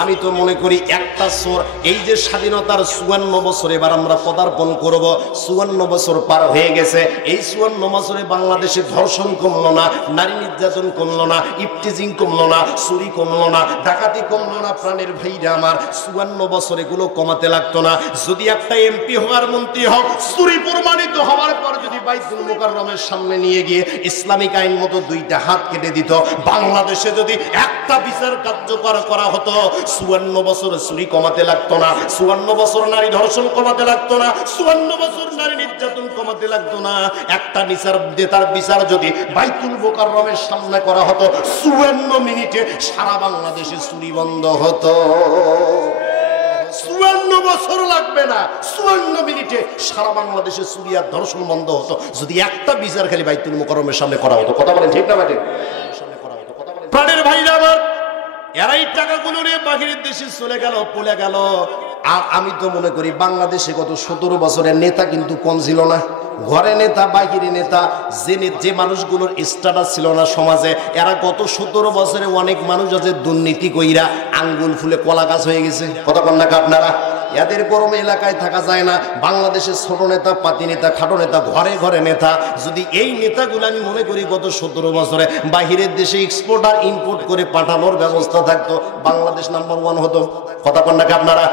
আমি তো মনে করি একটা চোর, এই যে স্বাধীনতার 54 বছর এবার আমরা পদার্পণ করব, 54 বছর পার হয়ে গেছে। এই 54 বছরে বাংলাদেশে ধর্ষণ কমলো না, নারী নির্যাতন কমলো না, ইফটিজিং কমলো না, চুরি কমলো না, ডাকাতি কমলো না। প্রাণের ভাইরা আমার, 54 বছর এগুলো কমাতে লাগতো না। যদি একটা এমপি হওয়ার মন্ত্রী হোক, চুরি প্রমাণিত হওয়ার পর যদি বাইতুল মুকাররমের সামনে নিয়ে গিয়ে ইসলামিক আইন মতো 2টা হাত কেটে দিত, বাংলাদেশে যদি একটা বিচার কার্যকর করা হতো, 54 বছর চুরি কমাতে লাগতো না, 54 বছর নারী ধর্ষণ কমাতে লাগতো না, 54 বছর নারী নির্যাতন কমাতে লাগতো না। একটা নেতার বিচার যদি বাইতুল মুকাররমের সামনে করা হতো, 54 মিনিটে সারা বাংলাদেশে চুরি বন্ধ হতো। 54 বছর লাগবে না, 54 মিনিটে সারা বাংলাদেশে চুরি আর ধর্ষণ বন্ধ হতো, যদি একটা বিচার খালি বাইতুল মুকাররমের সামনে করা হতো। কথা বলেন ঠিক না বেঠিক? প্রাণের ভাইরা আমার, এরাই টাকাগুলো নিয়ে বাহিরের দেশে চলে গেল, পলে গেল। আর আমি তো মনে করি বাংলাদেশে গত 17 বছরের নেতা কিন্তু কম ছিল না। ঘরে নেতা, বাহিরে নেতা, যে মানুষগুলোর স্ট্যাটাস ছিল না সমাজে, এরা গত 17 বছরে অনেক মানুষ আছে দুর্নীতি কইরা আঙ্গুল ফুলে কলা গাছ হয়ে গেছে। কথা বল না আপনারা? এদের গরমে এলাকায় থাকা যায় না। বাংলাদেশের ছোট নেতা, পাতি নেতা, খাটো নেতা, ঘরে ঘরে নেতা। যদি এই নেতাগুলো আমি মনে করি গত 17 বছরে বাহিরের দেশে এক্সপোর্ট আর ইম্পোর্ট করে পাঠানোর ব্যবস্থা থাকতো, বাংলাদেশ নাম্বার 1 হতো। কথা বল না আপনারা?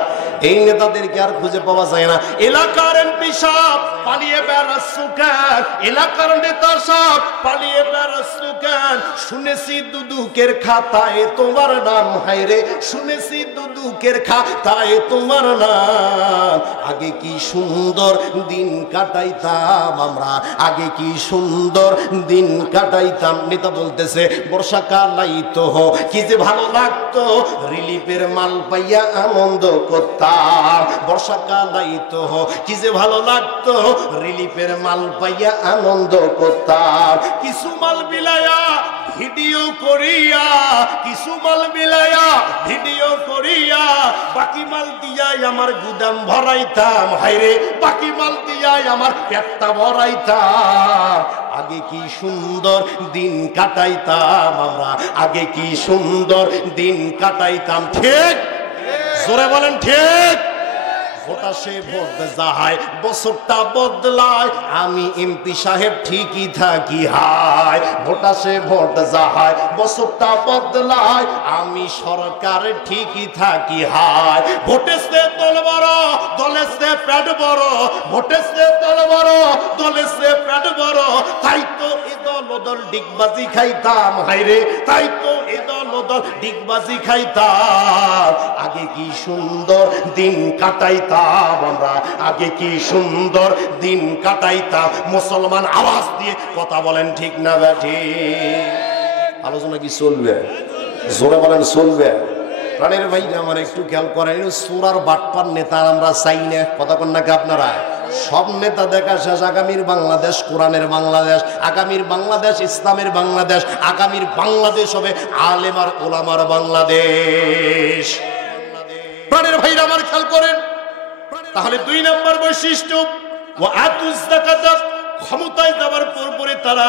এই নেতাদেরকে আর খুঁজে পাওয়া যায় না। এলাকার এমপি সাহেব পালিয়ে বেড়াচ্ছো কেন? এলাকার নেতা সাহেব পালিয়ে বেড়াচ্ছো কেন? শুনেছি দুদুকের খাতায় তোমার নাম, হায়রে শুনেছি দুদুকের খাতায় তোমার নাম। আগে কি সুন্দর দিন কাটাইতাম আমরা, আগে কি সুন্দর দিন কাটাইতাম। নেতা বলতেছে বর্ষাকাল আইতো কি যে ভালো লাগতো, রিলিফের মাল পাইয়া আনন্দ করতাম। বর্ষাকাল আইতো কি যে ভালো লাগতো, রিলিফের মাল পাইয়া আনন্দ করতাম। কিছু মাল বিলায়া ভিডিও করিয়া, কিছু মাল বিলায়া ভিডিও করিয়া, বাকি মাল দিয়াই আমার গুদাম ভরাইতাম। হায়রে বাকি মাল দিয়াই আমার পেটটা ভরাইতাম। আগে কি সুন্দর দিন কাটাইতাম আমরা, আগে কি সুন্দর দিন কাটাইতাম। ঠিক জোরে বলেন ঠিক? ভোটা সে ভোট যাহায়, বছরটা বদলায়, আমি এমপি সাহেব ঠিকই থাকি হায়। ভোটা সে ভোট যাহায়, বছরটা বদলায়, আমি সরকার ঠিকই থাকি হায়। ভোটেছে দল বড়, দলেছে পেট বড়, ভোটেছে দল বড়, দলেছে পেট বড়, তাই তো এ দল দল ডিগবাজি খাইতাম। হায়রে তাই তো এ দল দল ডিগবাজি খাইতাম। আগে কি সুন্দর দিন কাটাইতাম আমরা, আগে কি সুন্দর দিন কাটাইতাম। মুসলমান আওয়াজ দিয়ে কথা বলেন ঠিক না বেঠিক? আলোচনা কি চলবে? জোরে বলেন চলবে? প্রাণের ভাইরা আমার একটু খেয়াল করেন, সুরার বাটপার নেতা আমরা চাই না। কথা কন নাকি আপনারা? সব নেতা দেখা শেষ। আগামীর বাংলাদেশ কোরআনের বাংলাদেশ, আগামীর বাংলাদেশ ইসলামের বাংলাদেশ, আগামীর বাংলাদেশ হবে আলেম আর ওলামার বাংলাদেশ। প্রাণের ভাইরা আমার খেয়াল করেন, তাহলে 2 নম্বর বৈশিষ্ট্য, ওয়া আতুজ যাকাত, ক্ষমতায় যাবার পরে তারা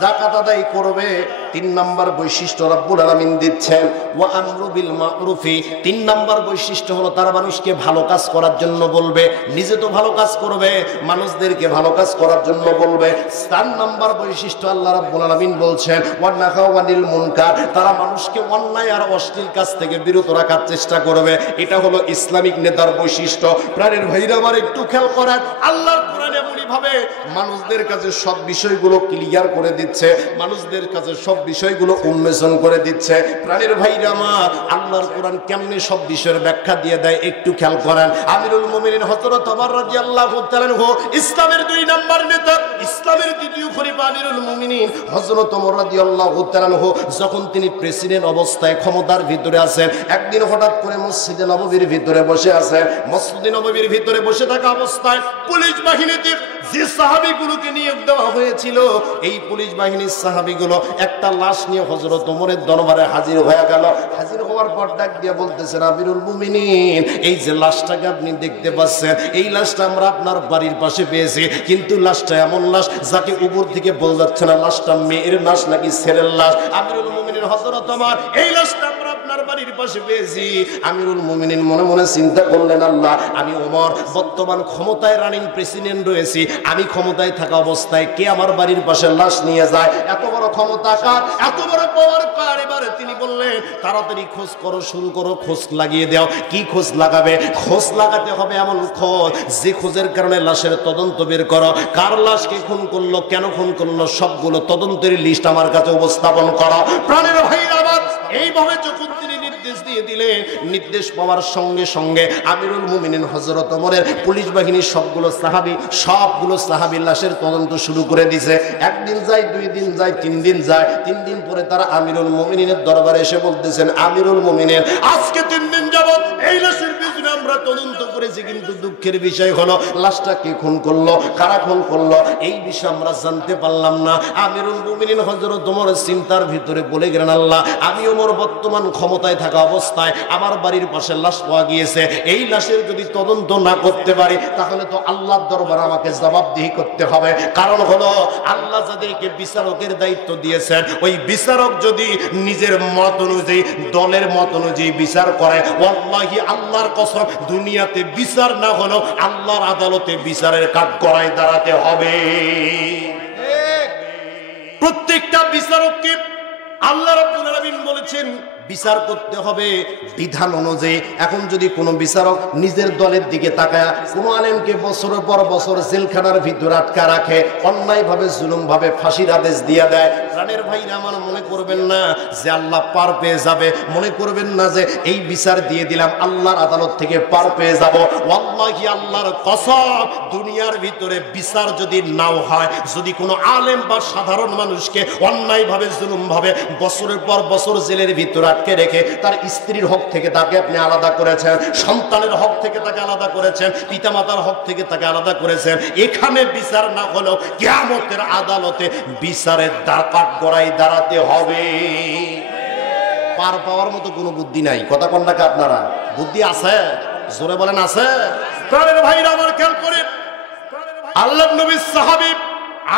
যাকাত আদায় করবে। 3 নম্বর বৈশিষ্ট্য রব্বুল আলামিন দিচ্ছেন, ওয়া আমরু বিল মা'রুফি। 3 নম্বর বৈশিষ্ট্য হলো তারা মানুষকে ভালো কাজ করার জন্য বলবে, নিজে তো ভালো কাজ করবে, মানুষদেরকে ভালো কাজ করার জন্য বলবে। 4 নম্বর বৈশিষ্ট্য আল্লাহ রাব্বুল আলামিন বলছেন, ওয়া নাহাউ আনিল মুনকার। তারা মানুষকে অন্যায় আর অশ্লীল কাজ থেকে বিরত রাখার চেষ্টা করবে। এটা হলো ইসলামিক নেতার বৈশিষ্ট্য। প্রাণের ভাইরা আমার একটু খেয়াল করেন, আল্লাহর কোরআন এমনই ভাবে মানুষদের কাছে সব বিষয়গুলো ক্লিয়ার করে দিচ্ছে, মানুষদের কাছে সব বিষয়গুলো উন্মোচন করে দিচ্ছে। প্রাণের ভাইরা আমার, আল্লাহর কোরআন কেমনে সব বিষয়ের ব্যাখ্যা দিয়ে দেয় একটু খেয়াল করেন। আমিরুল মুমিনিন হযরত ওমর রাদিয়াল্লাহু তাআলা আনহু, ইসলামের 2 নম্বর নেতা, ইসলামের দ্বিতীয় খলিফা আমিরুল মুমিনিন হযরত ওমর রাদিয়াল্লাহু তাআলা আনহু, যখন তিনি প্রেসিডেন্ট অবস্থায় ক্ষমতার ভিতরে আছেন, একদিন হঠাৎ করে মসজিদে নববীর ভিতরে বসে আছেন। মসজিদে নববীর ভিতরে বসে থাকা অবস্থায় পুলিশ বাহিনীতে যে সাহাবীগুলোকে নিয়োগ দেওয়া হয়েছিল, এই পুলিশ বাহিনীর সাহাবীগুলো একটা লাশ নিয়ে হযরত ওমরের দরবারে হাজির হয়ে গেল। হাজির হওয়ার পর ডাক দিয়ে বলতেছেন, আমিরুল মুমিনিন, এই যে লাশটাকে আপনি দেখতে পাচ্ছেন, এই লাশটা আমরা আপনার বাড়ির পাশে পেয়েছি, কিন্তু লাশটা এমন লাশ যাকে উপর থেকে বোঝা যাচ্ছে না লাশটা মেয়ের লাশ নাকি ছেলের লাশ। আমিরুল মুমিনিন হযরত ওমর, এই লাশটা আমরা আপনার ওনার বাড়ির পাশে পেয়েছি। আমিরুল মুমিনিন মনে মনে চিন্তা করলেন, আল্লাহ, আমি ওমর বর্তমান ক্ষমতায় রানিং প্রেসিডেন্ট রয়েছি, আমি ক্ষমতায় থাকা অবস্থায় কে আমার বাড়ির পাশে লাশ নিয়ে যায়? এত বড় ক্ষমতা কার, এত বড় পাওয়ার কার? এবারে তিনি বললেন, তাড়াতাড়ি খোঁজ করো, শুরু করো, খোঁজ লাগিয়ে দাও। কি খোঁজ লাগাবে? খোঁজ লাগাতে হবে এমন খোঁজ যে খোঁজের কারণে লাশের তদন্ত বের করো। কার লাশ কে খুন করলো, কেন খুন করলো, সবগুলো তদন্তের লিস্ট আমার কাছে উপস্থাপন করো। প্রাণের ভাইরা আমার, এইভাবে যখন তিনি নির্দেশ দিয়ে দিলেন, নির্দেশ পাওয়ার সঙ্গে সঙ্গে আমিরুল মুমিনিন হযরত ওমরের পুলিশ বাহিনীর সবগুলো সাহাবী লাশের তদন্ত শুরু করে দিয়েছে। একদিন যায়, 2 দিন যায়, 3 দিন যায়। 3 দিন পরে তারা আমিরুল মুমিনিনের দরবারে এসে বলতেছেন, আমিরুল মুমিনিন, আজকে 3 দিন যাবত এই লাশের পিছনে আমরা তদন্ত করেছি, কিন্তু দুঃখের বিষয় হলো লাশটা কে খুন করলো, কারা খুন করলো, এই বিষয় আমরা জানতে পারলাম না। আমিরুল মুমিনিন হযরত ওমর চিন্তার ভিতরে বলে গেলেন, আল্লাহ, আমি ওমর বর্তমান ক্ষমতায় থাকা অবস্থায় আমার বাড়ির পাশে লাশ পাওয়া গিয়েছে, এই লাশের যদি তদন্ত না করতে পারি তাহলে তো আল্লাহর দরবারে আমাকে জবাবদিহি করতে হবে। কারণ হলো আল্লাহ যাদেরকে বিচারকের দায়িত্ব দিয়েছেন, ওই বিচারক যদি নিজের মত অনুযায়ী, দলের মত অনুযায়ী বিচার করে, ওয়াল্লাহি আল্লাহর কসম, দুনিয়াতে বিচার না হলেও আল্লাহর আদালতে বিচারের কাজ করায় দাঁড়াতে হবে। প্রত্যেকটা বিচারককে আল্লাহ রাব্বুল আলামিন বলেছেন বিচার করতে হবে বিধান অনুযায়ী। এখন যদি কোনো বিচারক নিজের দলের দিকে তাকায় কোনো আলেমকে বছরের পর বছর জেলখানার ভিতরে আটকা রাখে, অন্যায়ভাবে জুলুমভাবে ফাঁসির আদেশ দিয়ে দেয়, প্রাণের ভাইরা আমার, মনে করবেন না যে আল্লাহ পার পেয়ে যাবে, মনে করবেন না যে এই বিচার দিয়ে দিলাম আল্লাহর আদালত থেকে পার পেয়ে যাব। ওয়াল্লাহি আল্লাহর কসম, দুনিয়ার ভিতরে বিচার যদি নাও হয়, যদি কোনো আলেম বা সাধারণ মানুষকে অন্যায়ভাবে জুলুমভাবে বছরের পর বছর জেলের ভিতরে আটকে রেখে তার স্ত্রীর হক থেকে তাকে আপনি আলাদা করেছেন, সন্তানের হক থেকে তাকে আলাদা করেছেন, পিতামাতার হক থেকে তাকে আলাদা করেছেন, এখানে বিচার না হলেও কিয়ামতের আদালতে বিচারের কাঠ গড়াই দাঁড়াতে হবে। পার পাওয়ার মতো কোনো বুদ্ধি নাই। কথা কোন নাকি আপনারা? বুদ্ধি আছে? জোরে বলেন আছে? প্রাণের ভাইরা আমার, খেয়াল করেন, আল্লাহর নবীর সাহাবী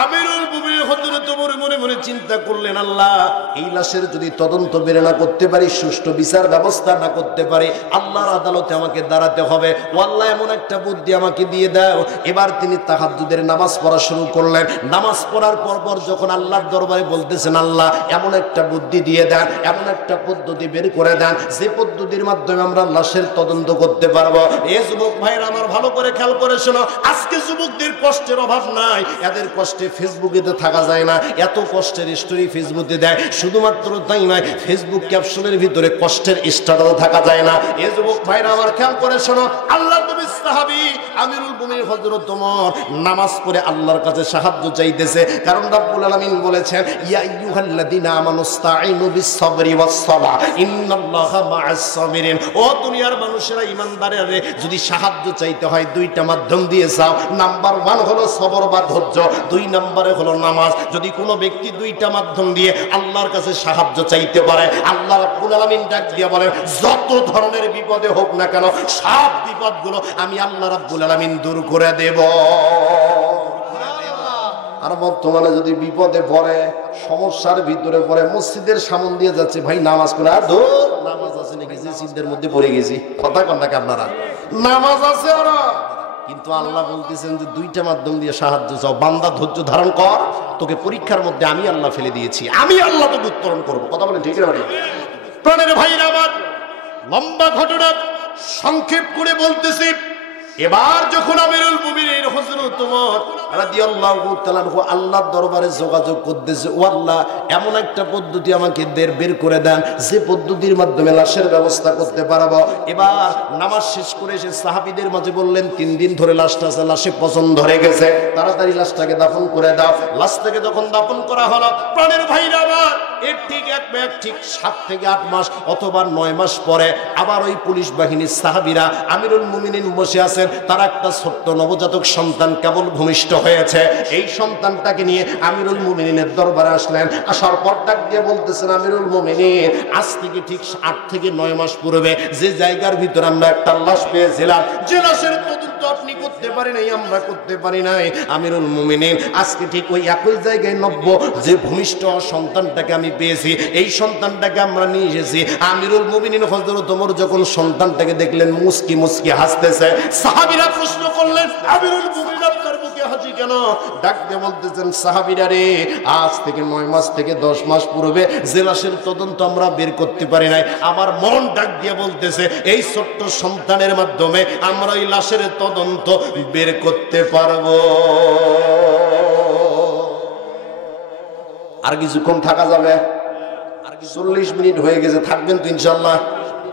আমিরুল মুমিনিন হযরত ওমর মনে মনে চিন্তা করলেন, আল্লাহ, এই লাশের যদি তদন্ত বের না করতে পারি, সুষ্ঠু বিচার ব্যবস্থা না করতে পারি, আল্লাহর আদালতে আমাকে দাঁড়াতে হবে। আল্লাহ এমন একটা বুদ্ধি আমাকে দিয়ে দাও। এবার তিনি তাহাজ্জুদের নামাজ পড়া শুরু করলেন। নামাজ পড়ার পর যখন আল্লাহর দরবারে বলতেছেন, আল্লাহ, এমন একটা বুদ্ধি দিয়ে দেন, এমন একটা পদ্ধতি বের করে দেন যে পদ্ধতির মাধ্যমে আমরা লাশের তদন্ত করতে পারবো। এই যুবক ভাইরা আমার, ভালো করে খেয়াল করে শোনো, আজকে যুবকদের কষ্টের অভাব নাই, এদের কষ্ট ফেসবুকে তো থাকা যায় না, এত কষ্টের স্টোরি ফেসবুকে দেয়। শুধুমাত্র তাই নয়, ফেসবুক ক্যাপশনের ভিতরে কষ্টের স্ট্যাটাসও থাকা যায় না। এই যুবক ভাইরা আমার, খেয়াল করে শোনো, আল্লাহর নবীর সাহাবী আমিরুল মুমিনিন হযরত ওমর নামাজ পড়ে আল্লাহর কাছে সাহায্য চাইতেছে। কারণ রাব্বুল আলামিন বলেছেন, ইয়া আইয়ুহাল্লাযীনা আমানুস্তাঈনু বিস-সাবরি ওয়াস-সালাহ ইন্নাল্লাহা মা'আস সাবিরিন। ও দুনিয়ার মানুষেরা, ঈমানদারেরা, যদি সাহায্য চাইতে হয় 2টা মাধ্যম দিয়ে চাও। নাম্বার 1 হলো সবর বা ধৈর্য, 2 নম্বরে হলো নামাজ। যদি কোনো ব্যক্তি 2টা মাধ্যম দিয়ে আল্লাহর কাছে সাহায্য চাইতে পারে, আল্লাহ রাব্বুল আলামিন ডাক দিয়ে বলেন, যত ধরনের বিপদে হোক না কেন, সব বিপদগুলো আমি আল্লাহ রাব্বুল আলামিন দূর করে দেব। আর বর্তমানে যদি বিপদে পড়ে, সমস্যার ভিতরে পড়ে, মসজিদের সামনে দিয়ে যাচ্ছে, ভাই নামাজ পড়ে, আর ধর নামাজ আছে নাকি, যে চিন্তার মধ্যে পড়ে গেছি। কথা কন নাকি আপনারা? নামাজ আছে ওরা, কিন্তু আল্লাহ বলতেছেন যে 2টা মাধ্যম দিয়ে সাহায্য চাও। বান্দা, ধৈর্য ধারণ কর, তোকে পরীক্ষার মধ্যে আমি আল্লাহ ফেলে দিয়েছি, আমি আল্লাহ তোকে উত্তরণ করবো। কথা বলেন ঠিক না? প্রাণের ভাইরা আমার, লম্বা ঘটনা সংক্ষেপ করে বলতেছি। এবার যখন আমিরুল মুমিনিন হযরত ওমর রাদিয়াল্লাহু তাআলা আল্লাহর দরবারে যোগাযোগ করতেছে, ও আল্লাহ, এমন একটা পদ্ধতি আমাকে বের করে দেন যে পদ্ধতির মাধ্যমে লাশের ব্যবস্থা করতে পারবো। এবার নামাজ শেষ করে এসে সাহাবীদের মাঝে বললেন, 3 দিন ধরে লাশে পচন ধরে গেছে, তাড়াতাড়ি লাশটাকে দাফন করে দাও। লাশটাকে যখন দাফন করা হলো, প্রাণের ভাইরা আমার, এর ঠিক 7 থেকে 8 মাস অথবা 9 মাস পরে আবার ওই পুলিশ বাহিনীর সাহাবীরা আমিরুল মুমিনিন বসে আছেন, তার একটা ছোট্ট নবজাতক সন্তান কেবল ভূমিষ্ঠ হয়েছে। এই সন্তানটাকে নিয়ে আমিরুল মুমিনিনের দরবারে আসলেন। আসার পর ডাক দিয়ে বলতেছেন, আমিরুল মুমিনিন, আজ থেকে ঠিক 8 থেকে 9 মাস পূর্বে যে জায়গার ভিতরে আমরা একটা লাশ পেয়েছিলাম, যে লাশের তদন্ত তো আপনি করতে পারেন নাই, আমরা করতে পারি নাই। আমিরুল মুমিনিন আজকে ঠিক ওই একই জায়গায় নব্য যে ভূমিষ্ঠ সন্তানটাকে আমি পেয়েছি, এই সন্তানটাকে আমরা নিয়ে এসেছি। আমিরুল মুমিনিন হযরত ওমর যখন সন্তানটাকে দেখলেন মুস্কি মুস্কি হাসতেছে, সাহাবীরা প্রশ্ন করলেন, আমিরুল মুমিনিন আপনার মুখে হাসি কেন? ডাক দিয়ে বলতেছেন, সাহাবীরা রে, আজ থেকে 9 মাস থেকে 10 মাস পূর্বে যে লাশের তদন্ত আমরা বের করতে পারি নাই, আমার মন ডাক দিয়ে বলতেছে এই ছোট্ট সন্তানের মাধ্যমে আমরা এই লাশের তদন্ত বের করতে পারবো। আর কিছুক্ষণ থাকা যাবে? আর 40 মিনিট হয়ে গেছে, থাকবেন তো ইনশাআল্লাহ?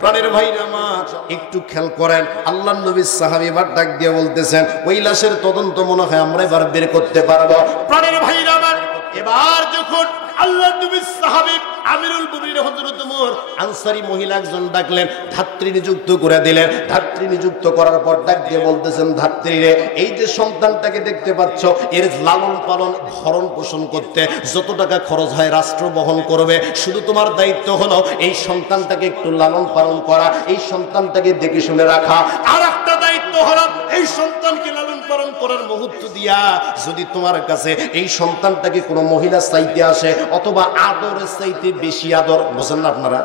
প্রাণের ভাইরা আমার একটু খেয়াল করেন, আল্লাহর নবীর সাহাবী এবার ডাক দিয়ে বলতেছেন ওই লাশের তদন্ত মনে হয় আমরা এবার বের করতে পারবো। প্রাণের ভাইরা আমার এবার যখন আল্লাহর নবীর সাহাবী আমিরুল মুমিনিন হযরত ওমর আনসারী মহিলা একজন ডাকলেন, ধাত্রী নিযুক্ত করে দিলেন। ধাত্রী নিযুক্ত করার পর ডাক দিয়ে বলতেছেন, ধাত্রী রে, এই যে সন্তানটাকে দেখতে পাচ্ছ, এর লালন পালন ভরণ পোষণ করতে যত টাকা খরচ হয় রাষ্ট্র বহন করবে, শুধু তোমার দায়িত্ব হলো এই সন্তানটাকে একটু লালন পালন করা, এই সন্তানটাকে দেখে শুনে রাখা। আর একটা দায়িত্ব হলো এই সন্তানকে লালন পালন করার মুহূর্ত দিয়া যদি তোমার কাছে এই সন্তানটাকে কোনো মহিলা চাইতে আসে অথবা আদরের চাইতে বেশি আদর, বুঝেন না আপনারা,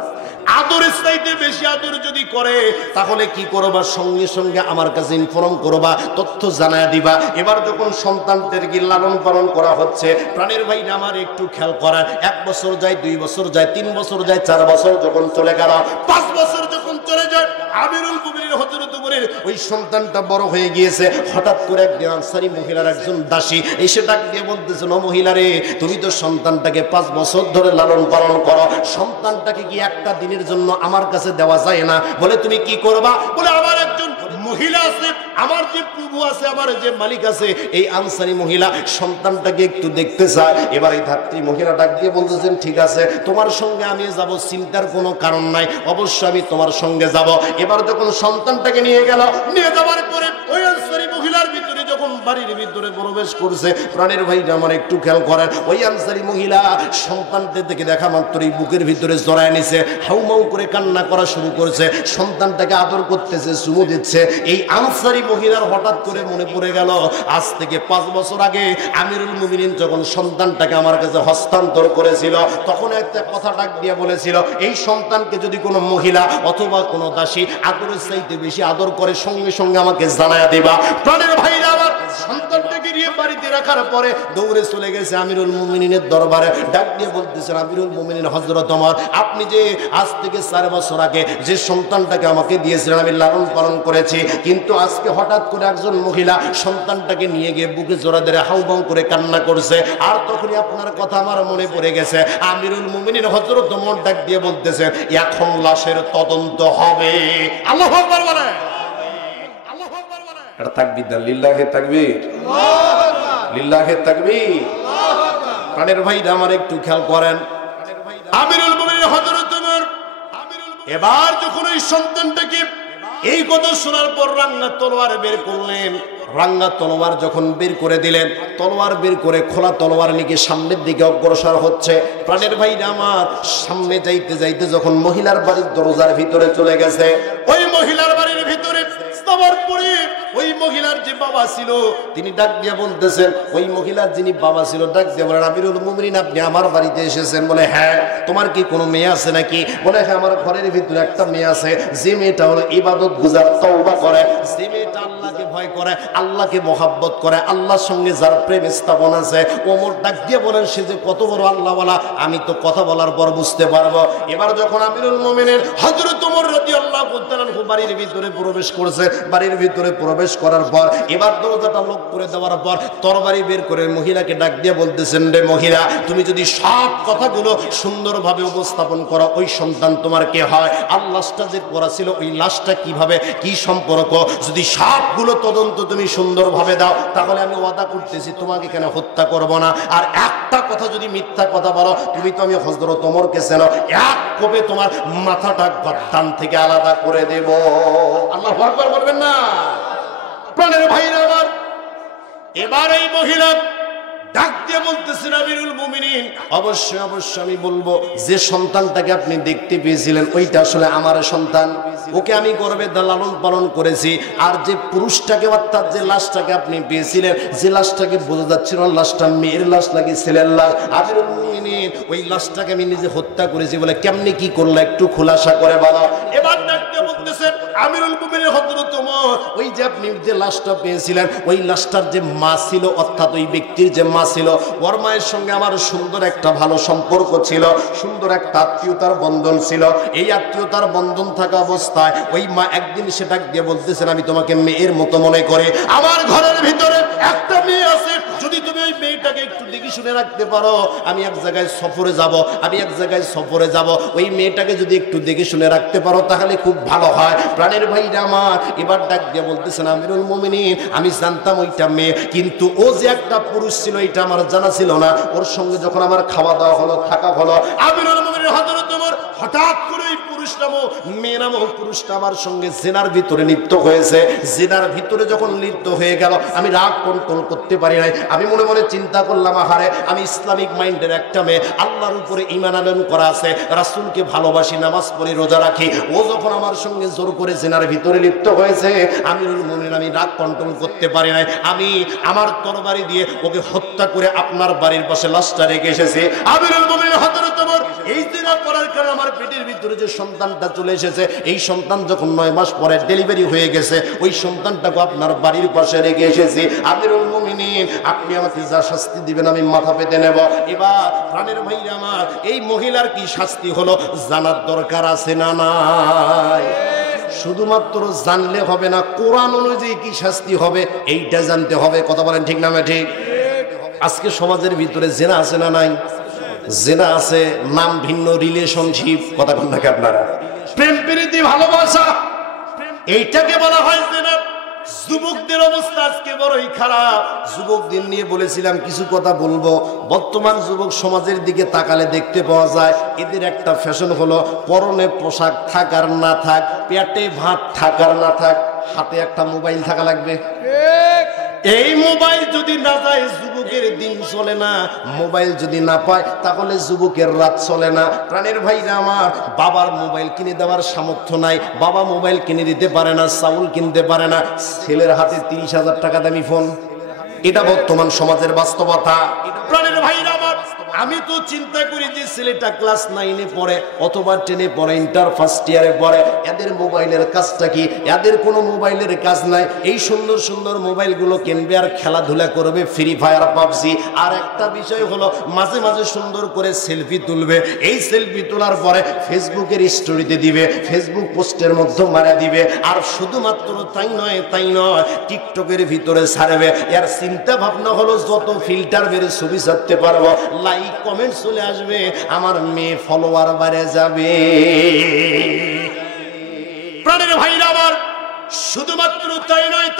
আদরের চাইতে বেশি আদর যদি করে তাহলে কি করবা? সঙ্গে সঙ্গে আমার কাছে ইনফর্ম করবা, তথ্য জানায় দিবা। এবার যখন সন্তানদেরকে লালন পালন করা হচ্ছে, প্রাণের ভাই আমার একটু খেয়াল করার, 1 বছর যায়, 2 বছর যায়, 3 বছর যায়, 4 বছর যখন চলে গেল, 5 বছর যখন চলে যায়, আমিরুল মুমিনিন হযরত ওমরের ওই সন্তানটা বড় হয়ে গিয়েছে। হঠাৎ করে একদিন আনসারী মহিলার একজন দাসী এসে ডাক দিয়ে বলতেছেন, ও মহিলা রে, তুমি তো সন্তানটাকে 5 বছর ধরে লালন পালন করো, সন্তানটাকে কি একটা দিনের জন্য আমার কাছে দেওয়া যায় না? বলে তুমি কি করবা? বলে আমার একজন মহিলা আছে, আমার যে প্রভু আছে, আমার যে মালিক আছে, এই আনসারী মহিলা সন্তানটাকে একটু দেখতে চায়। এবার এই ধাত্রী মহিলা ডাক দিয়ে বলতেছেন, ঠিক আছে, তোমার সঙ্গে আমি যাব, চিন্তার কোনো কারণ নাই, অবশ্যই আমি তোমার সঙ্গে যাব। এবার যখন সন্তানটাকে নিয়ে গেল, নিয়ে যাওয়ার পরে ওই আনসারী মহিলার ভিতরে যখন বাড়ির ভিতরে প্রবেশ করছে, প্রাণের ভাই আমার একটু খেয়াল করেন, ওই আনসারী মহিলা সন্তানদের থেকে দেখা মাত্রই বুকের ভিতরে জড়ায় নিছে, হাউমাউ করে কান্না করা শুরু করছে, সন্তানটাকে আদর করতেছে, চুমু দিচ্ছে। এই আনসারী মহিলার হঠাৎ করে মনে পড়ে গেল, আজ থেকে 5 বছর আগে আমিরুল মুমিনিন যখন সন্তানটাকে আমার কাছে হস্তান্তর করেছিল, তখন একটা কথা ডাক দিয়ে বলেছিল, এই সন্তানকে যদি কোনো মহিলা অথবা কোনো দাসী আদরের চাইতে বেশি আদর করে সঙ্গে সঙ্গে আমাকে জানায়া দিবা। প্রাণের ভাইরা আমার সন্তানটাকে নিয়ে বাড়িতে রাখার পরে দৌড়ে চলে গেছে আমিরুল মুমিনিনের দরবারে, ডাক দিয়ে বলতেছেন, আমিরুল মুমিনিন হযরত ওমর, আপনি যে আজ থেকে 4 বছর আগে যে সন্তানটাকে আমাকে দিয়েছিলেন আমি লালন পালন করেছি, কিন্তু আজকে হঠাৎ করে একজন মহিলা সন্তানটাকে নিয়ে গিয়ে বুকে জোড়া ধরে হাউমাউ করে কান্না করছে, আর তখনই আপনার কথা আমার মনে পড়ে গেছে। আমিরুল মুমিনিন হযরত ওমর ডাক দিয়ে বলতেছেন, এখন লাশের তদন্ত হবে। আল্লাহু আকবার বলেন, আল্লাহু আকবার বলেন। এটা তাকবীর দেন, লিল্লাহি তাকবীর, লিল্লাহি তাকবীর। প্রাণের ভাইরা আমার একটু খেয়াল করেন, আমিরুল মুমিনিন হযরত ওমর এবার যখন ওই সন্তানটাকে এই কথা শোনার পর রাঙ্গা তলোয়ার বের করলেন, রাঙ্গা তলোয়ার যখন বের করে দিলেন, তলোয়ার বের করে খোলা তলোয়ার নিয়ে সামনের দিকে অগ্রসর হচ্ছে। প্রাণের ভাইরা আমার সামনে যাইতে যাইতে যখন মহিলার বাড়ির দরজার ভিতরে চলে গেছে, ওই মহিলার বাড়ির ভিতরে যাওয়ার পরে ওই মহিলার যে বাবা ছিল তিনি ডাক দিয়ে বলতেছেন, ওই মহিলার যিনি বাবা ছিল ডাক দিয়ে বলেন, আমিরুল মুমিনিন আপনি আমার বাড়িতে এসেছেন? বলে হ্যাঁ। তোমার কি কোনো মেয়ে আছে নাকি? বলে হ্যাঁ, আমার ঘরের ভিতরে একটা মেয়ে আছে, যে মেয়েটা হলো ইবাদত গুজার, তওবা করে, যে মেয়েটা আল্লাহকে ভয় করে, আল্লাহকে মহাব্বত করে, আল্লাহর সঙ্গে যার প্রেম স্থাপন আছে। ওমর ডাক দিয়ে বলেন, সে যে কত বড় আল্লাহওয়ালা আমি তো কথা বলার পর বুঝতে পারবো। এবার যখন আমিরুল মুমিনিন হযরত ওমর রাদিয়াল্লাহু তাআলা বাড়ির ভিতরে প্রবেশ করছে, বাড়ির ভিতরে প্রবেশ করার পর এবার দরজাটা লক করে দেওয়ার পর তরবারি বের করে মহিলাকে ডাক দিয়ে বলতেছেন, রে মহিলা, তুমি যদি সব কথাগুলো সুন্দরভাবে উপস্থাপন করো, ওই সন্তান তোমার কে হয়, আর লাশটা যে পড়া ছিল ওই লাশটা কিভাবে, কি সম্পর্ক, যদি সবগুলো তদন্ত তুমি সুন্দরভাবে দাও তাহলে আমি ওয়াদা করতেছি তোমাকে কেন হত্যা করব না। আর একটা কথা যদি মিথ্যা কথা বলো, তুমি তো আমি হযরত ওমরকে চেনো, এক কোপে তোমার মাথাটা গর্দান থেকে আলাদা করে দেব। আল্লাহু আকবার বলবেন না? প্রাণের ভাইরা আমার এবার এই মহিলা ডাক দিয়ে বলতেছেন আমিরুল মুমিনিন, অবশ্যই অবশ্যই আমি বলবো, যে সন্তানটাকে আপনি দেখতে পেয়েছিলেন ওইটা আসলে আমার সন্তান, ওকে আমি গর্বে লালন পালন করেছি। আর যে পুরুষটাকে অর্থাৎ যে লাশটাকে আপনি পেয়েছিলেন, যে লাশটাকে বোঝা যাচ্ছিল লাশটা মেয়ের লাশ নাকি ছেলের লাশ, আমিরুল মুমিনিন ওই লাশটাকে আমি নিজে হত্যা করেছি বলে কেমনি কি করলে একটু খোলাসা করে বলো। এবার ডাক দিয়ে বলতেছেন আমিরুল মুমিনিন হযরত ওমর, ওই যে আপনি যে লাশটা পেয়েছিলেন ওই লাশটার যে মা ছিল, অর্থাৎ ওই ব্যক্তির যে মা ছিল, ওর মায়ের সঙ্গে আমার সুন্দর একটা ভালো সম্পর্ক ছিল, সুন্দর একটা আত্মীয়তার বন্ধন ছিল। এই আত্মীয়তার বন্ধন থাকা অবস্থায় ওই মা একদিন সেটা দিয়ে বলতেছেন আমি তোমাকে মেয়ের মতো মনে করে, আমার ঘরের ভিতরে একটা মেয়ে আছে, যদি তুমি ওই মেয়েটাকে একটু দেখে শুনে রাখতে পারো, আমি এক জায়গায় সফরে যাব, ওই মেয়েটাকে যদি একটু দেখে শুনে রাখতে পারো তাহলে খুব ভালো হয়। প্রাণের ভাইরা আমার, এবার ডাক দিয়ে বলতেছেন আমিরুল মুমিনিন, আমি জানতাম ওইটা মেয়ে, কিন্তু ও যে একটা পুরুষ ছিল এটা আমার জানা ছিল না। ওর সঙ্গে যখন আমার খাওয়া দাওয়া হলো, থাকা হলো, আমিরুল মুমিনিন হযরত ওমর হঠাৎ করে ওই পুরুষ নামক মেয়ে নামক পুরুষটা আমার সঙ্গে জিনার ভিতরে লিপ্ত হয়েছে। জিনার ভিতরে যখন লিপ্ত হয়ে গেল আমি রাগ কন্ট্রোল করতে পারি নাই। আমি মনে মনে চিন্তা করলাম, আহারে আমি ইসলামিক মাইন্ডের একটা মেয়ে, আল্লাহর উপরে ঈমান আনয়ন করা আছে, রাসূলকে ভালোবাসি, নামাজ পড়ি, রোজা রাখি, ও যখন আমার সঙ্গে জোর করে জিনার ভিতরে লিপ্ত হয়েছে, আমিরুল মুমিনিন আমি রাগ কন্ট্রোল করতে পারি নাই। আমি আমার তরবারি দিয়ে ওকে হত্যা করে আপনার বাড়ির পাশে লাশটা রেখে এসেছি। আমিরুল মুমিনিন হযরত ওমর এই জিনা করার কারণে আমার পেটের ভিতরে যে সন্তানটা চলে এসেছে, এই সন্তান যখন 9 মাস পরে ডেলিভারি হয়ে গেছে, ওই সন্তানটাকে আপনার বাড়ির পাশে রেখে এসেছি। আমিরুল মুমিনিন আপনি আমাকে যা শাস্তি দিবেন আমি মাথা পেতে নেব। এবার প্রাণের ভাইরা আমার, এই মহিলার কি শাস্তি হলো জানার দরকার আছে না নাই? শুধুমাত্র জানলে হবে না, কোরআন অনুযায়ী কি শাস্তি হবে এইটা জানতে হবে। কথা বলেন ঠিক না ঠিক? আজকে সমাজের ভিতরে জেনা আছে না নাই? জেনা আছে, নাম ভিন্ন, রিলেশনশিপ, কথা বলেন নাকি আপনারা? প্রেম প্রীতি ভালোবাসা, এইটাকে বলা হয় জেনা। যুবকদের অবস্থা আজকে বড়ই খারাপ। যুবকদের নিয়ে বলেছিলাম কিছু কথা বলবো। বর্তমান যুবক সমাজের দিকে তাকালে দেখতে পাওয়া যায় এদের একটা ফ্যাশন হলো পরনে পোশাক থাক আর না থাক, পেটে ভাত থাক আর না থাক, হাতে একটা মোবাইল থাকা লাগবে। এই মোবাইল যদি না যায় যুবকের দিন চলে না, মোবাইল যদি না পায় তাহলে যুবকের রাত চলে না। প্রাণের ভাইরা আমার, বাবার মোবাইল কিনে দেওয়ার সামর্থ্য নাই, বাবা মোবাইল কিনে দিতে পারে না, চাউল কিনতে পারে না, ছেলের হাতে 30,000 টাকা দামি ফোন। এটা বর্তমান সমাজের বাস্তবতা। প্রাণের ভাইরা আমার, আমি তো চিন্তা করি যে ছেলেটা ক্লাস 9-এ পড়ে অথবা 10-এ পড়ে, ইন্টার ফার্স্ট ইয়ারে পড়ে, এদের মোবাইলের কাজটা কি? এদের কোনো মোবাইলের কাজ নাই। এই সুন্দর সুন্দর মোবাইলগুলো কিনবে আর খেলাধুলা করবে, ফ্রি ফায়ার, পাবজি। আর একটা বিষয় হলো মাঝে মাঝে সুন্দর করে সেলফি তুলবে। এই সেলফি তোলার পরে ফেসবুকের স্টোরিতে দিবে, ফেসবুক পোস্টের মধ্যে মারা দিবে। আর শুধুমাত্র তাই নয়, টিকটকের ভিতরে ছাড়বে। এর চিন্তা ভাবনা হলো যত ফিল্টার বেড়ে ছবি ছাড়তে পারবো, লাইক কমেন্ট চলে আসবে, আমার মেয়ে ফলোয়ার বেড়ে যাবে। প্রাণের ভাইরা আমার, শুধুমাত্র তাই নয়,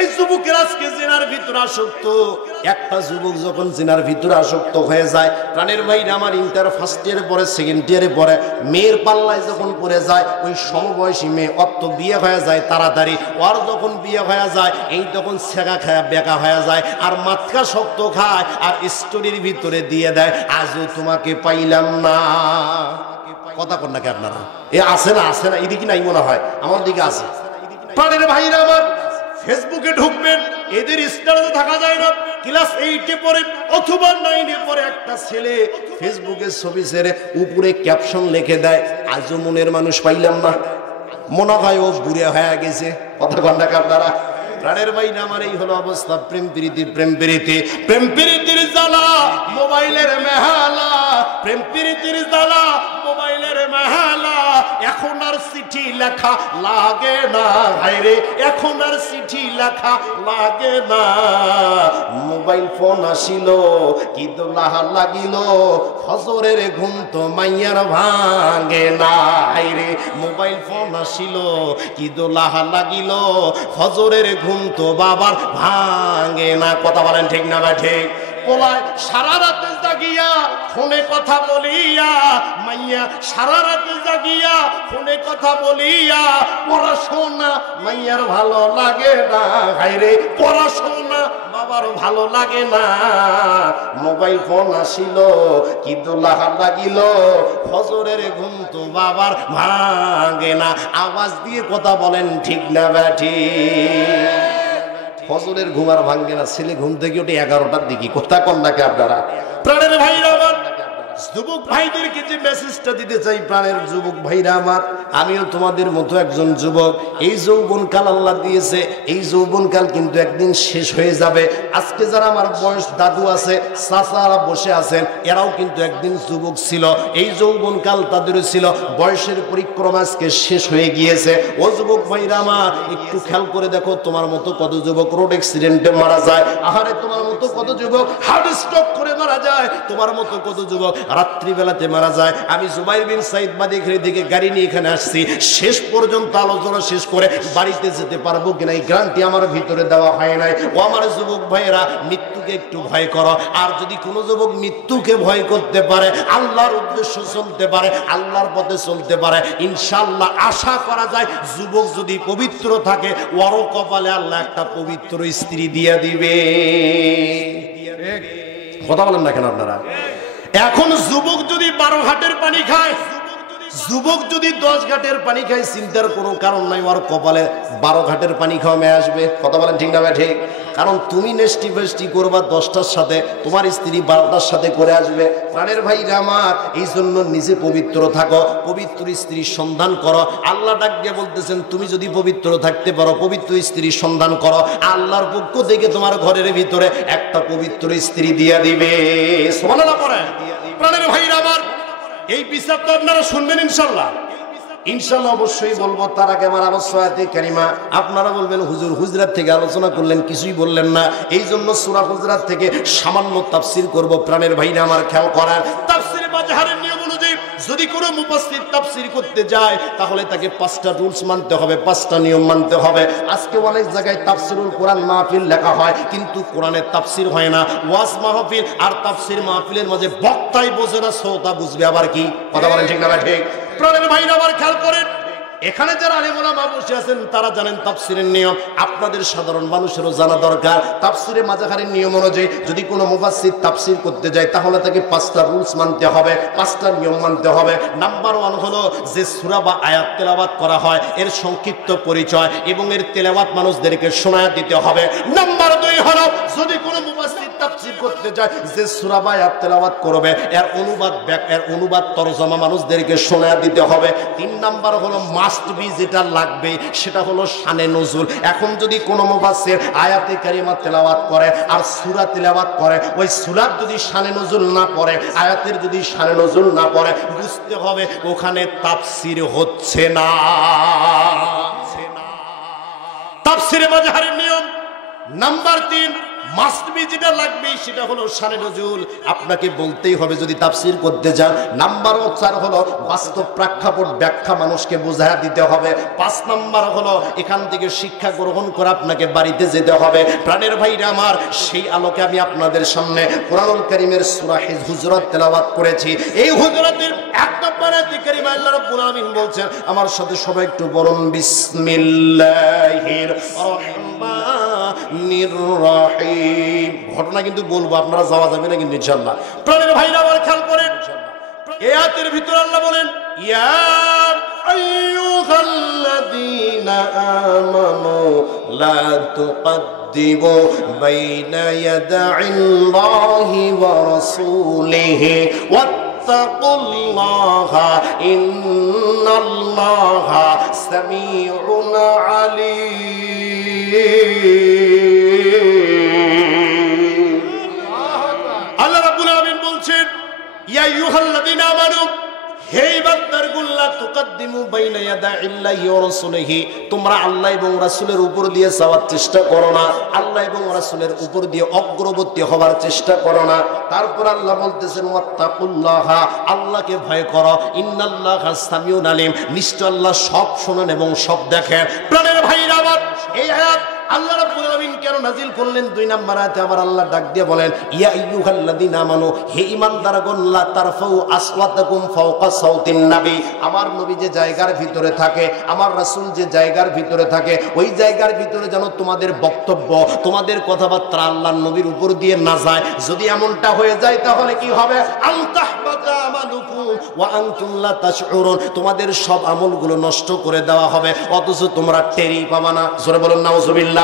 এই যুবকের আজকে জিনার ভিতরে আসক্ত। একটা যুবক যখন জিনার ভিতরে আসক্ত হয়ে যায়, প্রাণের ভাইরা আমার, ইন্টার ফার্স্ট ইয়ারে পরে, সেকেন্ড ইয়ারে পরে, মেয়ের পাল্লায় যখন পড়ে যায়, ওই সমবয়সী মেয়ে অত বিয়ে হয়ে যায় তাড়াতাড়ি। ওর যখন বিয়ে হয়ে যায়, এই তখন ছেঁকা খায়া বেকা হয়ে যায়, আর মাথা শক্ত খায়, আর স্টোরির ভিতরে দিয়ে দেয় আজও তোমাকে পাইলাম না। কথা কন নাকি আপনারা? এ আছে না এদিকে নাই মনে হয়, আমার দিকে আছে। প্রাণের ভাইরা আমার, ফেসবুকে ঢুকবেন, এদের স্ট্যাটাসে থাকা যায় না। ক্লাস 8-এ পড়ে অথবা 9-এ পড়ে একটা ছেলে ফেসবুকে ছবি ছেড়ে উপরে ক্যাপশন লিখে দেয় আজও মনের মানুষ পাইলাম না। মনে হয় ও বুড়ে হয়ে গেছে। কথা কন নাকি আপনারা? প্রাণের ভাইরা আমার, এই হলো অবস্থা। প্রেম প্রীতির জ্বালা মোবাইলের মেহালা, প্রেম প্রীতির জ্বালা মোবাইলের মেহালা। এখন আর চিঠি লেখা লাগে না, ভাইরে এখন আর চিঠি লেখা লাগে না। মোবাইল ফোন আসিল কি দোলাহা লাগিল, ফজরের ঘুম তো মাইয়ার ভাঙে না। ভাইরে মোবাইল ফোন আসিল কি দোলাহা লাগিল, ফজরের ঘুম তো বাবার ভাঙে না। কথা বলেন ঠিক না ভাই? ঠিক। পোলায় সারা রাতে জাগিয়া ফোনে কথা বলিয়া, মাইয়া সারা রাতে জাগিয়া ফোনে কথা বলিয়া, পড়াশোনা মাইয়ার ভালো লাগে না, হায়রে পড়াশোনা বাবার ভালো লাগে না। মোবাইল ফোন আসিল কি দোলাহা লাগিল, ফজরের ঘুম তো বাবার ভাঙে না। আওয়াজ দিয়ে কথা বলেন ঠিক না ব্যাঠি? ফজরের ঘুম আর ভাঙে না, ছেলে ঘুম থেকে ওঠে 11টার দিকে। কথা কন নাকি আপনারা? প্রাণের ভাইরা আমার, যুবক ভাইদেরকে যে মেসেজটা দিতে চাই, প্রাণের যুবক ভাইরা আমার, আমিও তোমাদের মতো একজন যুবক। এই যৌবনকাল আল্লাহ দিয়েছে, এই যৌবনকাল কিন্তু একদিন শেষ হয়ে যাবে। আজকে যারা আমার বয়স দাদু আছে, চাচারা বসে আছেন, এরাও কিন্তু একদিন যুবক ছিল। এই যৌবনকাল তাদেরও ছিল, বয়সের পরিক্রমা আজকে শেষ হয়ে গিয়েছে। ও যুবক ভাইরা আমার, একটু খেয়াল করে দেখো, তোমার মতো কত যুবক রোড অ্যাক্সিডেন্টে মারা যায়। আহারে, তোমার মতো কত যুবক হার্ট স্ট্রোক করে মারা যায়। তোমার মতো কত যুবক রাত্রিবেলাতে মারা যায়। আমি জুবাইর বিন সাইদ মাদিকের দিকে গাড়ি নিয়ে এখানে আসছি, শেষ পর্যন্ত আলোচনা শেষ করে বাড়িতে যেতে পারবো কিনা এই গ্যারান্টি আমার ভিতরে দেওয়া হয় নাই। ও আমার যুবক ভাইয়েরা, মৃত্যুকে একটু ভয় করো। আর যদি কোনো যুবক মৃত্যুকে ভয় করতে পারে, আল্লাহর উদ্দেশ্য চলতে পারে, আল্লাহর পথে চলতে পারে, ইনশাআল্লাহ আশা করা যায় যুবক যদি পবিত্র থাকে, ওরও কপালে আল্লাহ একটা পবিত্র স্ত্রী দিয়ে দিবে। কথা বলেন না কেন আপনারা? এখন যুবক যদি 12 ঘাটের পানি খায়, যুবক যদি 10 ঘাটের পানি খায়, চিন্তার কোনো কারণ নাই, ওর কপালে 12 ঘাটের পানি খাওয়া মেয়ে আসবে। কথা বলেন ঠিক না ঠিক? কারণ তুমি নেস্টি ফেস্টি করবা 10টার সাথে, তোমার স্ত্রী 12টার সাথে করে আসবে। প্রাণের ভাইরা আমার, এই জন্য নিজে পবিত্র থাকো, পবিত্র স্ত্রীর সন্ধান করো। আল্লাহ ডাক দিয়ে বলতেছেন, তুমি যদি পবিত্র থাকতে পারো, পবিত্র স্ত্রীর সন্ধান করো, আল্লাহর পক্ষ থেকে তোমার ঘরের ভিতরে একটা পবিত্র স্ত্রী দিয়ে দিবে। সুবহানাল্লাহ পড়েন। প্রাণের ভাইরা আমার, এই বিচার তো আপনারা শুনবেন ইনশাআল্লাহ। ইনশাআল্লাহ অবশ্যই বলবো। তার আগে আমার আলোচনাতে কারিমা, আপনারা বলবেন হুজুর হুজরাত থেকে আলোচনা করলেন, কিছুই বললেন না। এই জন্য সূরা হুজরাত থেকে সামান্য তাফসীর করব। প্রাণের ভাইরা আমার, খেয়াল করার, তাফসীরে মাযহারের নিয়ম অনুযায়ী যদি কোনো মুফাসসির তাফসীর করতে যায়, তাহলে তাকে 5টা রুলস মানতে হবে, 5টা নিয়ম মানতে হবে। আজকে অনেক জায়গায় তাফসীরুল কোরআন মাহফিল লেখা হয়, কিন্তু কোরআনের তাফসীর হয় না। ওয়াজ মাহফিল আর তাফসীর মাহফিলের মাঝে বক্তাই বোঝে না, শ্রোতা বুঝবে আবার কি? কথা বলেন ঠিক না ঠিক? প্রাণের ভাইরা আমার, খেয়াল করেন, এখানে যারা আলেম ওলামা বসে আছেন তারা জানেন তাফসীরের নিয়ম, আপনাদের সাধারণ মানুষেরও জানা দরকার। তাফসীরে মাযহারের নিয়ম অনুযায়ী যদি কোনো মুফাসসির তাফসীর করতে যায়, তাহলে তাকে 5টা রুলস মানতে হবে, 5টা নিয়ম মানতে হবে। নাম্বার 1 হলো যে সূরা বা আয়াত তেলাওয়াত করা হয়, এর সংক্ষিপ্ত পরিচয় এবং এর তেলাওয়াত মানুষদেরকে শোনায় দিতে হবে। নাম্বার 2 হলো যদি কোনো মুফাসসির তাফসীর করতে যায়, যে সূরা বা আয়াত তেলাওয়াত করবে, এর অনুবাদ তরজমা মানুষদেরকে শোনায় দিতে হবে। 3 নাম্বার হলো মাস্ট বি, যেটা লাগবে সেটা হলো শানে নজুল। এখন যদি কোনো মুফাসসির আয়াতে কারিমা তেলাওয়াত করে আর সূরা তেলাওয়াত করে, ওই সূরার যদি শানে নজুল না পড়ে, আয়াতের যদি শানে নজুল না পড়ে, বুঝতে হবে ওখানে তাফসীর হচ্ছে না। তাফসীরে মাযহারের নিয়ম নাম্বার 3, মাস্ট বি, যেটা লাগবে সেটা হলো শানে নজুল, আপনাকে বলতেই হবে যদি তাফসীর করতে যান। নাম্বার 4 হলো বাস্তব প্রেক্ষাপট ব্যাখ্যা মানুষকে বোঝায় দিতে হবে। 5 নাম্বার হলো এখান থেকে শিক্ষা গ্রহণ করে আপনাকে বাড়িতে যেতে হবে। প্রাণের ভাইরা আমার, সেই আলোকে আমি আপনাদের সামনে কোরআনুল কারীমের সূরা হুজুরাত তেলাওয়াত করেছি। এই হুজুরাতের 1 নম্বর আয়াতে কারিমা আল্লাহ রাব্বুল আলামিন বলছেন, আমার সাথে সবাই একটু বলুন, বিসমিল্লাহির রহমানির রহিম। ঘটনা কিন্তু বলবো, আপনারা যাওয়া যাবে না কিন্তু ইনশাআল্লাহ। প্রাণের ভাইরা আমার, খেয়াল করেন, এই আয়াতের ভিতরে আল্লাহ বলেন, ইয়া আইয়ুহাল্লাযীনা আমানু লা তুকদ্দিমু বাইনা ইয়াদাইল্লাহি ওয়া রাসূলিহি ওয়াত্তাকুল্লাহা ইন্নাল্লাহা সামিউন আলীম। আল্লাহ রাব্বুল আলামিন বলছেন, ইয়া আইয়ুহাল্লাযীনা আমানু, হে ইমানদারগণ, লা তুকদ্দিমু বাইনা ইয়াদাইল্লাহি ওয়া রাসূলিহি, তোমরা আল্লাহ এবং রাসূলের উপর দিয়ে যাওয়ার চেষ্টা করো না, আল্লাহ এবং রাসূলের উপর দিয়ে অগ্রবর্তী হওয়ার চেষ্টা করো না। তারপর আল্লাহ বলতেছেন, ওয়াত্তাকুল্লাহা, আল্লাহকে ভয় করো, ইন্নাল্লাহা সামিউন আলীম, নিশ্চয় আল্লাহ সব শোনেন এবং সব দেখেন। প্রাণের ভাইরা আমার, এই আয়াত আল্লাহ রাব্বুল আলামিন কেন নাজিল করলেন? 2 নম্বর আয়াতে আবার আল্লাহ ডাক দিয়ে বলেন, ইয়া আইয়ুহাল্লাযীনা আমানু, হে ঈমানদারগণ, লা তারফাউ আসওয়াতাকুম ফাওকা সাউতিন নবী। আমার নবী যে জায়গার ভিতরে থাকে, আমার রাসূল যে জায়গার ভিতরে থাকে, ওই জায়গার ভিতরে যেন তোমাদের বক্তব্য, তোমাদের কথাবার্তা আল্লাহর নবীর উপর দিয়ে না যায়। যদি এমনটা হয়ে যায় তাহলে কি হবে? আনতাহবাতা আমালুকুম ওয়া আনতুম লা তাশউরুন, তোমাদের সব আমলগুলো নষ্ট করে দেওয়া হবে, অথচ তোমরা টেরই পাবা না। জোরে বলুন নাউজুবিল্লাহ।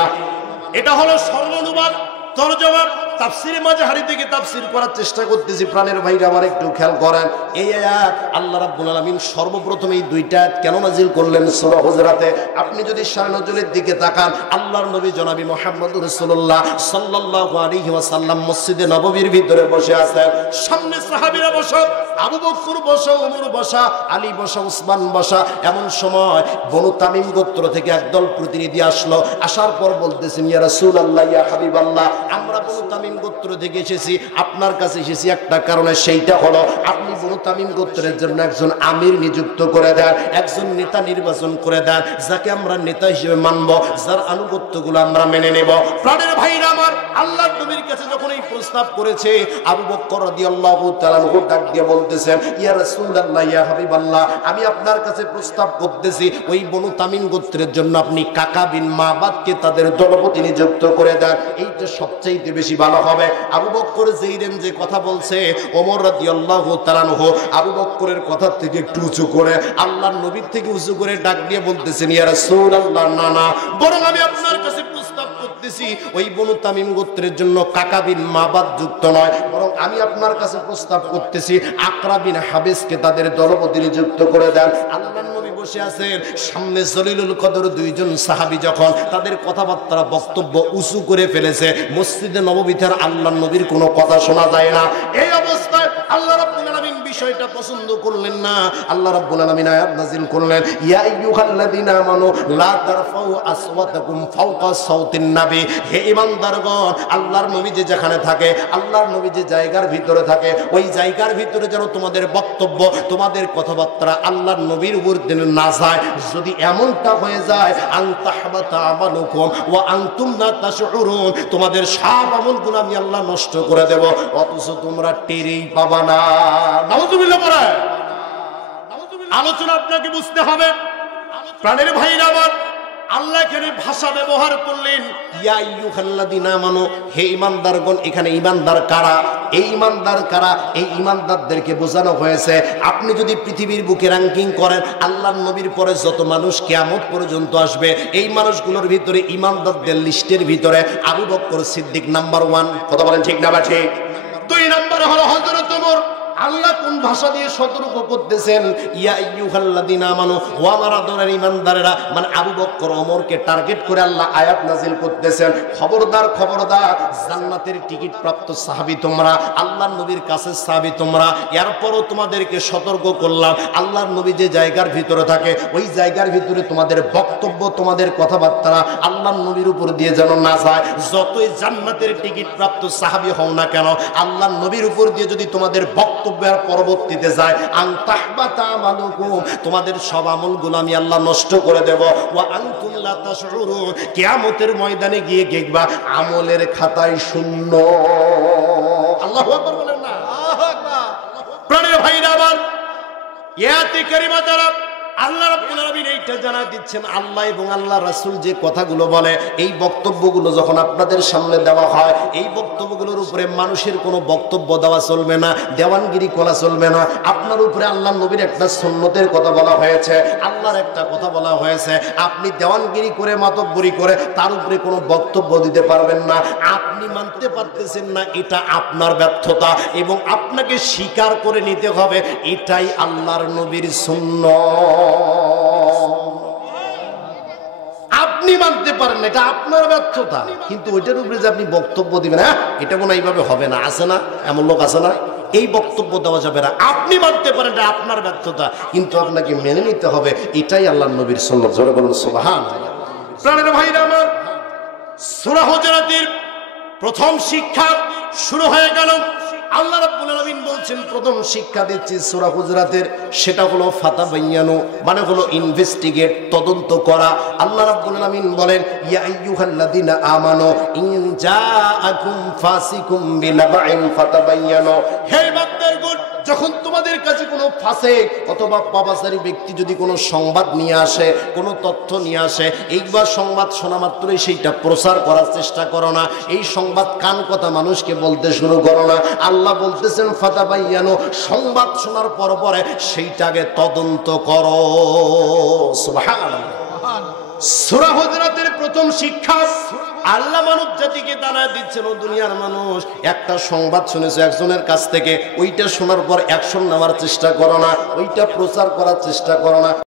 এটা হলো সর্বনুবাদ তরজমা। তাফসীরে মাযহারি থেকে তাফসীর করার চেষ্টা করতেছি, প্রাণের ভাইরা আমার একটু খেয়াল করেন। এই আয়াত আল্লাহ রাব্বুল আলামিন সর্বপ্রথম এই দুইটা আয়াত কেন নাজিল করলেন সূরা হুজুরাতে? আপনি যদি শানে নজুলের দিকে তাকান, আল্লাহর নবী জনাবি মুহাম্মদুর রাসূলুল্লাহ সাল্লাল্লাহু আলাইহি ওয়াসাল্লাম মসজিদে নববীর ভিতরে বসে আছেন। সামনে সাহাবীরা বসা, আবু বকর বসা, ওমর বসা, আলী বসা, উসমান বসা। এমন সময় বনু তামিম গোত্র থেকে একদল প্রতিনিধি আসলো। আসার পর বলতেছেন, ইয়া রাসূলুল্লাহ, ইয়া হাবিবাল্লাহ, আমরা বনু তামিম গোত্র থেকে এসেছি, আপনার কাছে এসেছি একটা কারণে, সেইটা হলো আপনি বনু তামিম গোত্রের জন্য একজন আমির নিযুক্ত করে দেন, একজন নেতা নির্বাচন করে দেন, যাকে আমরা নেতা হিসেবে মানব, যার আনুগত্যগুলো আমরা মেনে নেব। প্রাণের ভাইরা আমার, আল্লাহর নবীর কাছে যখন এই প্রস্তাব করেছে, আবু বকর রাদিয়াল্লাহু তাআলা আনহু ডাক দিয়ে বলতেছেন, ইয়া রাসূলুল্লাহ, ইয়া হাবিবাল্লাহ, আমি আপনার কাছে প্রস্তাব করতেছি, ওই বনু তামিম গোত্রের জন্য আপনি কাকা বিন মাবাদকে তাদের দলপতি নিযুক্ত করে দেন, এইটা সবচেয়ে বেশি ভালো হবে। আবু বকর যেই রেঞ্জে কথা বলছে, ওমর রাদিয়াল্লাহু তাআলা আনহু আবু বকরের কথা থেকে একটু উঁচু করে, আল্লাহর নবীর থেকে উঁচু করে ডাক দিয়ে বলতেছেন, ইয়া রাসূলুল্লাহ, না না, বরং আমি আপনার কাছে প্রস্তাব করতেছি, ওই বনু তামিম গোত্রের জন্য কাকা বিন মাবাদ যুক্ত নয়, বরং আমি আপনার কাছে প্রস্তাব করতেছি, আকরা বিন হাবিসকে তাদের দলপতি নিযুক্ত করে দেন। আল্লাহর নবী বসে আছেন, সামনে জলিলুল কদর দুইজন সাহাবী যখন তাদের কথাবার্তা বক্তব্য উঁচু করে ফেলেছে, মসজিদে নববীতে আল্লাহর নবীর কোনো কথা শোনা যায় না। এই অবস্থায় আল্লাহ রাব্বুল আলামিন বিষয়টা পছন্দ করলেন না। আল্লাহ রাব্বুল আলামিন আয়াত নাযিল করলেন, ইয়া আইয়ুহাল্লাযীনা আমানু লা তারফাউ আসওয়াতাকুম ফাওকা সাউতিন নবী, হে ঈমানদারগণ, আল্লাহর নবী যে যেখানে থাকে, আল্লাহর নবী যে জায়গার ভিতরে থাকে, ওই জায়গার ভিতরে যেন তোমাদের বক্তব্য, তোমাদের কথাবার্তা আল্লাহর নবীর উপর যেন না যায়। যদি এমনটা হয়ে যায়, আনতাহবাতা আমালুকুম ওয়া আনতুম লা তাশউরুন, তোমাদের সব আমলগুলো আমি আল্লাহ নষ্ট করে দেব, অথচ তোমরা টেরই পাবা না। নাউজুবিল্লাহ পড়ে আলোচনা আপনাকে বুঝতে হবে। প্রাণের ভাইরা আমার, আল্লাহ এখানে ভাষা ব্যবহার করলেন, ইয়া আইয়ুহাল্লাযীনা আমানু, হে ঈমানদারগণ। এখানে ঈমানদার কারা? এই ঈমানদার কারা? এই ঈমানদারদেরকে বোঝানো হয়েছে, আপনি যদি পৃথিবীর বুকে র্যাঙ্কিং করেন, আল্লাহর নবীর পরে যত মানুষ কিয়ামত পর্যন্ত আসবে, এই মানুষগুলোর ভিতরে ঈমানদারদের লিস্টের ভিতরে আবু বকর সিদ্দিক নাম্বার 1। কথা বলেন ঠিক না বা ঠিক? 2 নম্বরে হলো হযরত ওমর। আল্লাহ কোন ভাষা দিয়ে সতর্ক করতেছেন? ইয়া আইয়ুহাল্লাযীনা আমানু, ও আমার আদরের ঈমানদারেরা, মানে আবু বকর ওমরকে টার্গেট করে আল্লাহ আয়াত নাযিল করতেছেন, খবরদার খবরদার, জান্নাতের টিকিট প্রাপ্ত সাহাবী তোমরা, আল্লাহর নবীর কাছে সাহাবী তোমরা, এরপরও তোমাদেরকে সতর্ক করলাম, আল্লাহর নবী যে জায়গার ভিতরে থাকে, ওই জায়গার ভিতরে তোমাদের বক্তব্য, তোমাদের কথাবার্তা আল্লাহর নবীর উপর দিয়ে যেন না যায়। যতই জান্নাতের টিকিট প্রাপ্ত সাহাবী হও না কেন, আল্লাহর নবীর উপর দিয়ে যদি তোমাদের বক্তব্য পরবর্তীতে যায়, আনতাহবাতা আমালুকুম, তোমাদের সব আমলগুলো আমি আল্লাহ নষ্ট করে দেব, ওয়া আনতুম লা তাশউরুন, কিয়ামতের ময়দানে গিয়ে দেখবা আমলের খাতায় শূন্য। আল্লাহু আকবার বলেন না? আল্লাহু আকবার। প্রাণের ভাইরা আমার, আয়াতে কারিমা দ্বারা আল্লাহ রাব্বুল আলামিন এইটা জানা দিচ্ছেন, আল্লাহ এবং আল্লাহ রাসূল যে কথাগুলো বলে, এই বক্তব্যগুলো যখন আপনাদের সামনে দেওয়া হয়, এই বক্তব্যগুলোর উপরে মানুষের কোনো বক্তব্য দেওয়া চলবে না, দেওয়ানগিরি করা চলবে না। আপনার উপরে আল্লাহ নবীর একটা সুন্নতের কথা বলা হয়েছে, আল্লাহর একটা কথা বলা হয়েছে, আপনি দেওয়ানগিরি করে, মাতব্বরি করে তার উপরে কোনো বক্তব্য দিতে পারবেন না। আপনি মানতে পারতেছেন না, এটা আপনার ব্যর্থতা, এবং আপনাকে স্বীকার করে নিতে হবে এটাই আল্লাহর নবীর সুন্নাত। আপনি মানতে পারেন, এটা আপনার ব্যর্থতা, কিন্তু ওইটার উপরে যে আপনি বক্তব্য দিবেন, হ্যাঁ এটা মনে এইভাবে হবে না, আছে না এমন লোক, আছে না, এই বক্তব্য দেওয়া যাবে না। আপনি মানতে পারেন এটা আপনার ব্যর্থতা, কিন্তু আপনাকে মেনে নিতে হবে এটাই আল্লাহর নবীর সুন্নাত। জোরে বলুন সুবহানাল্লাহ। প্রাণের ভাইরা আমার, সূরা হুজুরাতের প্রথম শিক্ষা শুরু হয়ে গেল। আল্লাহ রাব্বুল আলামিন বলছেন প্রথম শিক্ষা দিচ্ছি সূরা হুজরাতের, সেটা হলো ফাতাবায়ানু, মানে হলো ইনভেস্টিগেট, তদন্ত করা। আল্লাহ রাব্বুল আলামিন বলেন ইয়া আইয়ুহাল্লাযিনা আমানু ইন জাআকুম ফাসিকুম বিনাবাইন ফাতাবায়ানু, হে বান্দারগণ, যখন তোমাদের কাছে কোনো ফাসিক অথবা পাপাচারী ব্যক্তি যদি কোনো সংবাদ নিয়ে আসে, কোনো তথ্য নিয়ে আসে, এইবার সংবাদ শোনা মাত্রই সেইটা প্রচার করার চেষ্টা করো না। এই সংবাদ কান কথা মানুষকে বলতে শুরু করো না। আল্লাহ বলতেছেন ফাতাবায়ানু, সংবাদ শোনার পরে সেইটাকে তদন্ত করো। সুবহানাল্লাহ। সূরা হুজরাতের প্রথম শিক্ষা আল্লাহ মানব জাতিকে জানায় দিচ্ছেন, ও দুনিয়ার মানুষ, একটা সংবাদ শুনেছো একজনের কাছ থেকে, ওইটা শোনার পর অ্যাকশন নেওয়ার চেষ্টা করো না, ওইটা প্রচার করার চেষ্টা করো না।